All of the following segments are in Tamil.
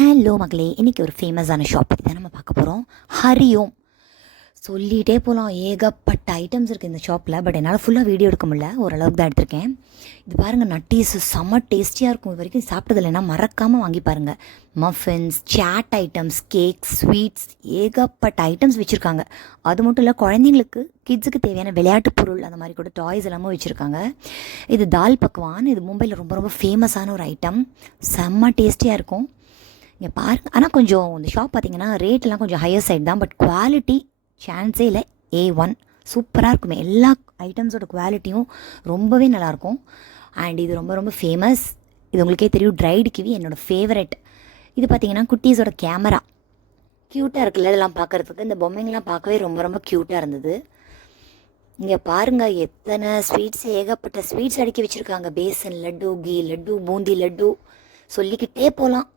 ஹலோ மகளே, இன்றைக்கி ஒரு ஃபேமஸான ஷாப் பற்றி தான் நம்ம பார்க்க போகிறோம். ஹரிஓம். சொல்லிகிட்டே போகலாம், ஏகப்பட்ட ஐட்டம்ஸ் இருக்குது இந்த ஷாப்பில். பட் என்னால் ஃபுல்லாக வீடியோ எடுக்க முடியல, ஓரளவுக்கு தான் எடுத்திருக்கேன். இது பாருங்கள், நட்டீஸ் செம்ம டேஸ்டியாக இருக்கும். இது வரைக்கும் சாப்பிட்டது இல்லைன்னா மறக்காமல் வாங்கி பாருங்கள். Muffins, chaat items, cakes, sweets, ஏகப்பட்ட ஐட்டம்ஸ் வச்சுருக்காங்க. அது மட்டும் இல்லை, குழந்தைங்களுக்கு கிட்ஸுக்கு தேவையான விளையாட்டு பொருள் அந்த மாதிரி கூட டாய்ஸ் எல்லாமே வச்சுருக்காங்க. இது தால் பக்வான். இது மும்பையில் ரொம்ப ரொம்ப ஃபேமஸான ஒரு ஐட்டம். செம்ம டேஸ்டியாக இருக்கும். இங்கே பாருங்க. ஆனால் கொஞ்சம் இந்த ஷாப் பார்த்திங்கன்னா ரேட்லாம் கொஞ்சம் ஹையர் சைட் தான். பட் குவாலிட்டி சான்ஸே இல்லை. A1 சூப்பராக இருக்குமே. எல்லா ஐட்டம்ஸோட குவாலிட்டியும் ரொம்பவே நல்லாயிருக்கும். அண்ட் இது ரொம்ப ரொம்ப ஃபேமஸ். இது உங்களுக்கே தெரியும், ட்ரைடு கிவி என்னோடய ஃபேவரெட். இது பார்த்திங்கன்னா குட்டீஸோட கேமரா க்யூட்டாக இருக்குல்ல, இதெல்லாம் பார்க்குறதுக்கு. இந்த பொம்மைங்கள்லாம் பார்க்கவே ரொம்ப ரொம்ப க்யூட்டாக இருந்தது. இங்கே பாருங்கள், எத்தனை ஸ்வீட்ஸ், ஏகப்பட்ட ஸ்வீட்ஸ் அடுக்கி வச்சுருக்காங்க. பேசன் லட்டு, கீ லட்டு, பூந்தி லட்டு, சொல்லிக்கிட்டே போகலாம்.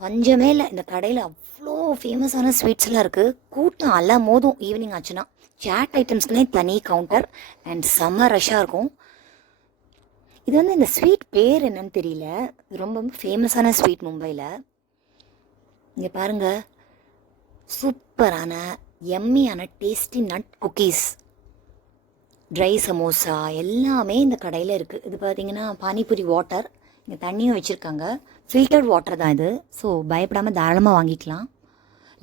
பஞ்சமே இல்லை இந்த கடையில். அவ்வளோ ஃபேமஸான ஸ்வீட்ஸ்லாம் இருக்குது. கூட்டம் அல மோதும் ஈவினிங் ஆச்சுன்னா. சாட் ஐட்டம்ஸ்க்குனே தனி கவுண்டர் அண்ட் செம்ம ரஷ்ஷாக இருக்கும். இது வந்து இந்த ஸ்வீட் பேர் என்னன்னு தெரியல. ரொம்ப ஃபேமஸான ஸ்வீட் மும்பையில். இங்கே பாருங்கள், சூப்பரான எம்மியான tasty nut cookies, dry samosa எல்லாமே இந்த கடையில் இருக்குது. இது பார்த்திங்கன்னா பானிபூரி வாட்டர். இங்கே தண்ணியும் வச்சுருக்காங்க. ஃபில்டர்ட் வாட்டர் தான் இது. ஸோ பயப்படாமல் தாராளமாக வாங்கிக்கலாம்.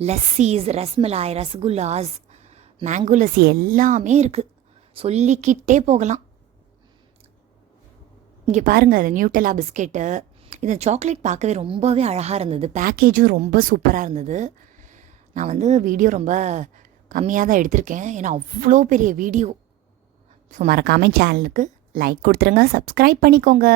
லஸ்ஸீஸ், ரஸ்மலாய், ரசகுல்லாஸ், மேங்கோ லஸ்ஸி எல்லாமே இருக்குது. சொல்லிக்கிட்டே போகலாம். இங்கே பாருங்கள், அது நியூட்டெல்லா பிஸ்கெட்டு. இந்த சாக்லேட் பார்க்கவே ரொம்பவே அழகாக இருந்தது. பேக்கேஜும் ரொம்ப சூப்பராக இருந்தது. நான் வந்து வீடியோ ரொம்ப கம்மியாக தான் எடுத்திருக்கேன், ஏன்னா அவ்வளோ பெரிய வீடியோ. ஸோ மறக்காமல் சேனலுக்கு லைக் கொடுத்துருங்க, சப்ஸ்கிரைப் பண்ணிக்கோங்க.